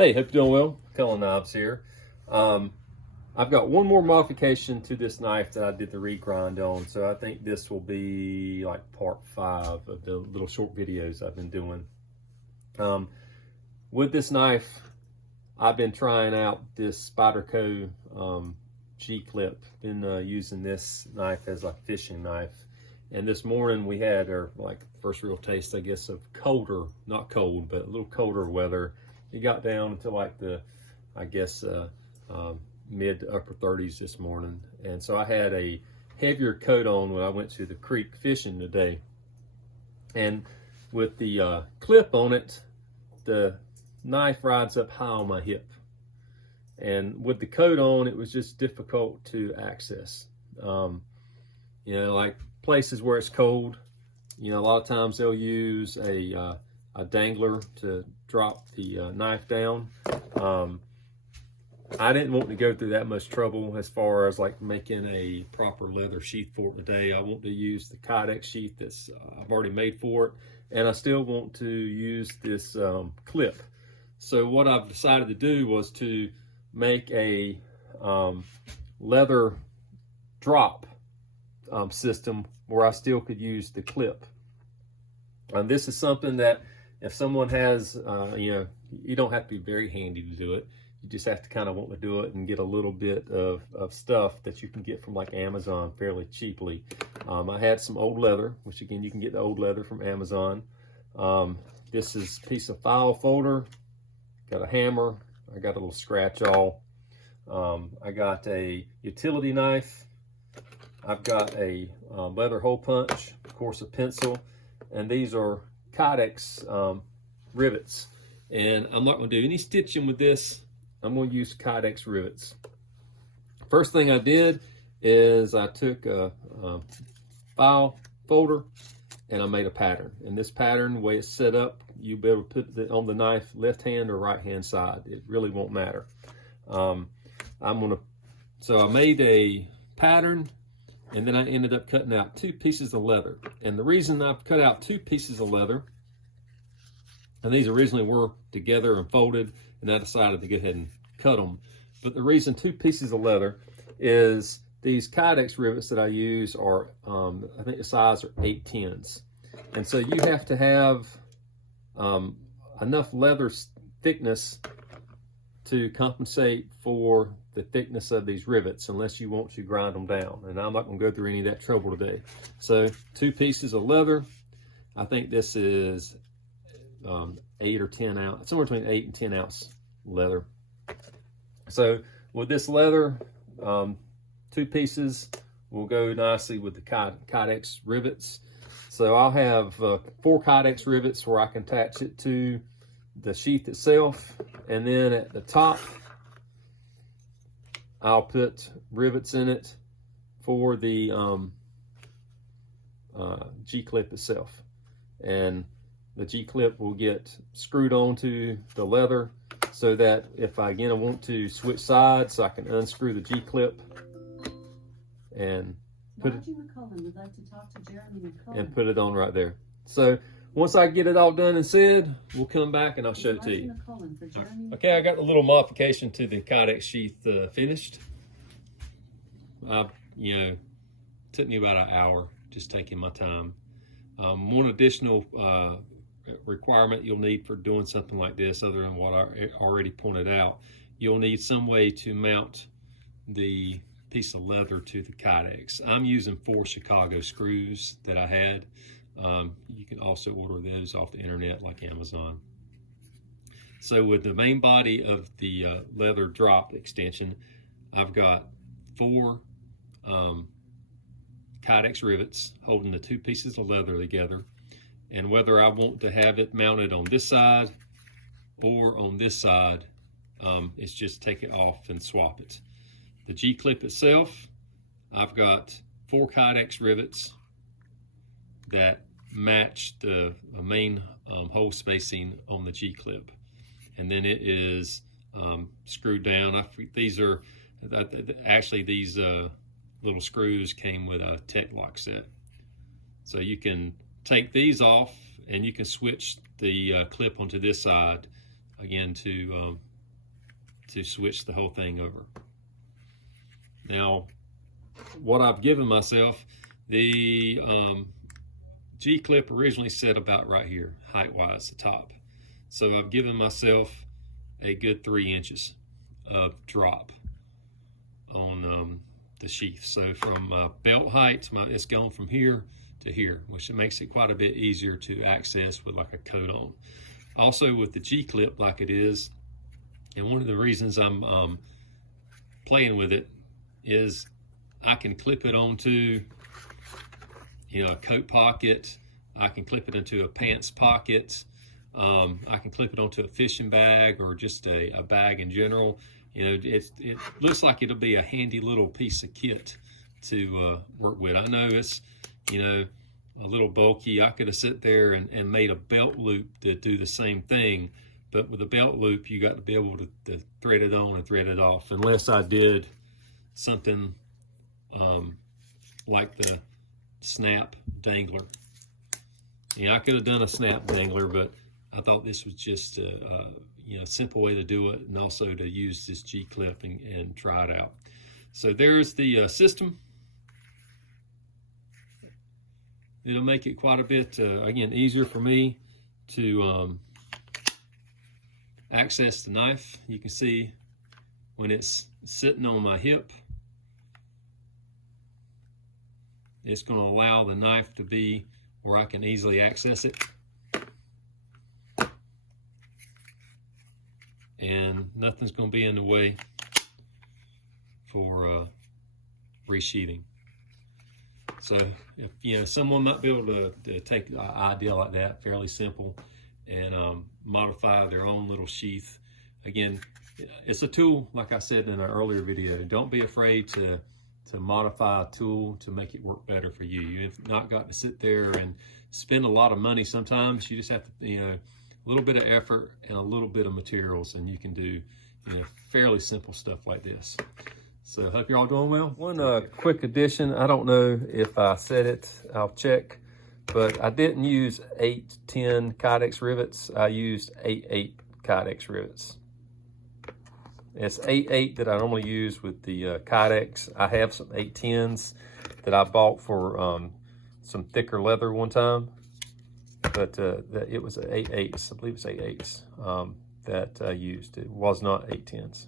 Hey, hope you're doing well. Cullen Knobs here. I've got one more modification to this knife that I did the regrind on, so I think this will be like part 5 of the little short videos I've been doing. With this knife, I've been trying out this Spyderco G-clip. Been using this knife as a fishing knife. And this morning we had our first real taste, I guess, of colder, not cold, but a little colder weather. It got down to like the, I guess, mid to upper 30s this morning. And so I had a heavier coat on when I went to the creek fishing today. And with the clip on it, the knife rides up high on my hip. And with the coat on, it was just difficult to access. You know, like places where it's cold, you know, a lot of times they'll use a dangler to drop the knife down. I didn't want to go through that much trouble as far as like making a proper leather sheath for it today. I want to use the Kydex sheath that's I've already made for it, and I still want to use this clip. So what I've decided to do was to make a leather drop system where I still could use the clip. This is something that if someone has, you know, you don't have to be very handy to do it. You just have to kind of want to do it and get a little bit of stuff that you can get from like Amazon fairly cheaply. I had some old leather, which again, you can get the old leather from Amazon. This is a piece of file folder, got a hammer, I got a little scratch awl. I got a utility knife. I've got a leather hole punch, of course a pencil, and these are Kydex rivets. And I'm not going to do any stitching with this. I'm going to use Kydex rivets. First thing I did is I took a file folder and I made a pattern. And this pattern, the way it's set up, you'll be able to put it on the knife left hand or right hand side. It really won't matter. So I made a pattern, and then I ended up cutting out 2 pieces of leather. And the reason I've cut out 2 pieces of leather, and these originally were together and folded, and I decided to go ahead and cut them. But the reason 2 pieces of leather is these Kydex rivets that I use are, I think the size are 8/10. And so you have to have enough leather thickness to compensate for the thickness of these rivets, unless you want to grind them down. And I'm not going to go through any of that trouble today. So 2 pieces of leather. I think this is 8 or 10 ounce, somewhere between 8 and 10 ounce leather. So with this leather, 2 pieces will go nicely with the Kydex rivets. So I'll have 4 Kydex rivets where I can attach it to the sheath itself, and then at the top I'll put rivets in it for the G-clip itself. And the G-clip will get screwed onto the leather so that if I want to switch sides, I can unscrew the G-clip and put it on right there. So once I get it all done and said, we'll come back and I'll show it to you. Okay, I got the little modification to the Kydex sheath finished. You know, took me about an hour, just taking my time. One additional requirement you'll need for doing something like this, other than what I already pointed out, you'll need some way to mount the piece of leather to the Kydex. I'm using 4 Chicago screws that I had. You can also order those off the internet like Amazon. So with the main body of the leather drop extension, I've got 4 Kydex rivets holding the 2 pieces of leather together. And whether I want to have it mounted on this side or on this side, it's just take it off and swap it. The G-clip itself, I've got 4 Kydex rivets that match the main hole spacing on the G-clip. And then it is screwed down. These are, actually these little screws came with a Tech Lock set. So you can take these off and you can switch the clip onto this side again to to switch the whole thing over. Now, what I've given myself, the G-clip originally set about right here, height-wise, the top. So I've given myself a good 3 inches of drop on the sheath. So from belt height, it's gone from here to here, which makes it quite a bit easier to access with like a coat on. Also with the G-clip like it is, and one of the reasons I'm playing with it is I can clip it onto, you know, a coat pocket. I can clip it into a pants pocket. I can clip it onto a fishing bag or just a bag in general. You know, it looks like it'll be a handy little piece of kit to work with. I know it's, you know, a little bulky. I could have sit there and made a belt loop to do the same thing, but with a belt loop, you got to be able to thread it on and thread it off, unless I did something like the snap dangler. Yeah, I could have done a snap dangler, but I thought this was just a you know, simple way to do it, and also to use this G-clip and try it out. So there's the system. It'll make it quite a bit, again, easier for me to access the knife. You can see when it's sitting on my hip, it's going to allow the knife to be where I can easily access it. And nothing's going to be in the way for resheathing. So if, you know, someone might be able to take an idea like that, fairly simple, and modify their own little sheath. Again, it's a tool, like I said in an earlier video. Don't be afraid to modify a tool to make it work better for you. You've not got to sit there and spend a lot of money. Sometimes you just have to, you know, a little bit of effort and a little bit of materials, and you can do, you know, fairly simple stuff like this. So I hope you're all doing well. One quick addition, I don't know if I said it, I'll check, but I didn't use 8-10 Kydex rivets. I used 8-8 Kydex rivets. It's 8-8 that I normally use with the Kydex. I have some 8-10s that I bought for some thicker leather one time, but it was 8-8s. I believe it's 8-8s that I used. It was not 8-10s.